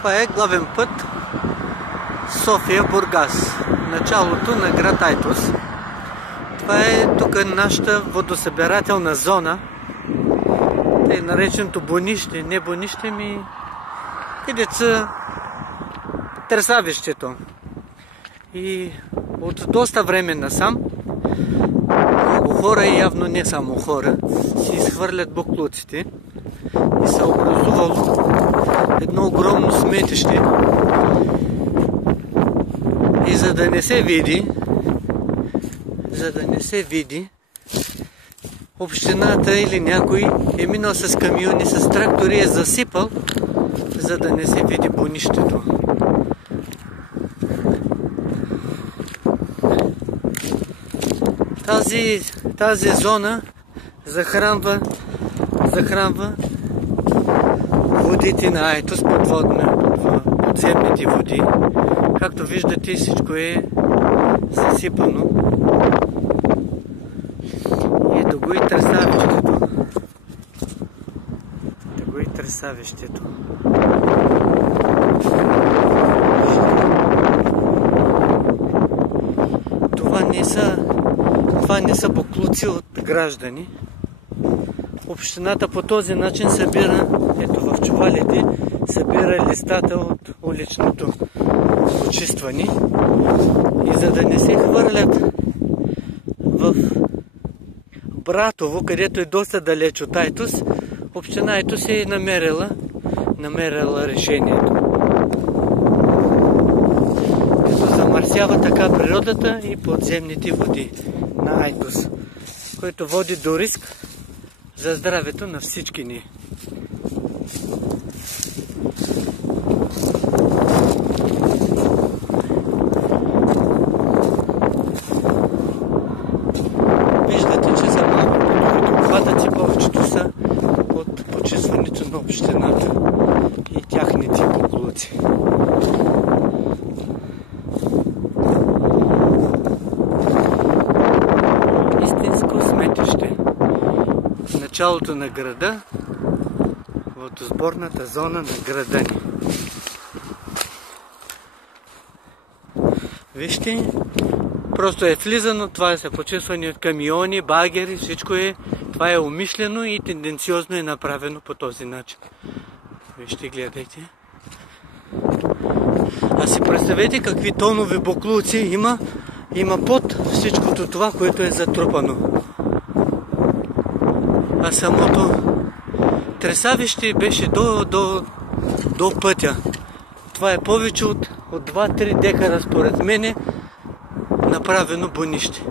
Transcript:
Това е главен път София-Бургас, началото на град Айтос. Това е тук нашата водосъбирателна зона, тъй нареченото бонище, не бонище ми, където са търсавището. И от доста време насам много хора, и явно не само хора, си изхвърлят боклуците и се образувало едно огромно сметище. И за да не се види, общината или някой е минал с камиони, с трактори, е засипал, за да не се види бонището. Тази зона захранва водите на Айтос, подземните води. Както виждате, всичко е засипано. И до го и търсавището. Това не са боклуци от граждани. Общината по този начин събира, ето в чувалите, събира листата от уличното почистване. И за да не се хвърлят в Братово, където е доста далеч от Айтос, община Айтос е намерила решението. Като замърсява така природата и подземните води на Айтос, който води до риск за здравето на всички ни. Виждате, че са малко отпадъци, повечето са от почистването на общината и тяхните боклуци. Истинско сметище. В началото на града, водосборната зона на града ни. Вижте, просто е влизано, това са почиствани от камиони, багери, всичко е, това е умишлено и тенденциозно е направено по този начин. Вижте, гледайте. А си представете какви тонове боклуци има под всичкото това, което е затрупано. А самото тресавище беше до пътя. Това е повече от 2-3 декара, според мене, направено бонище.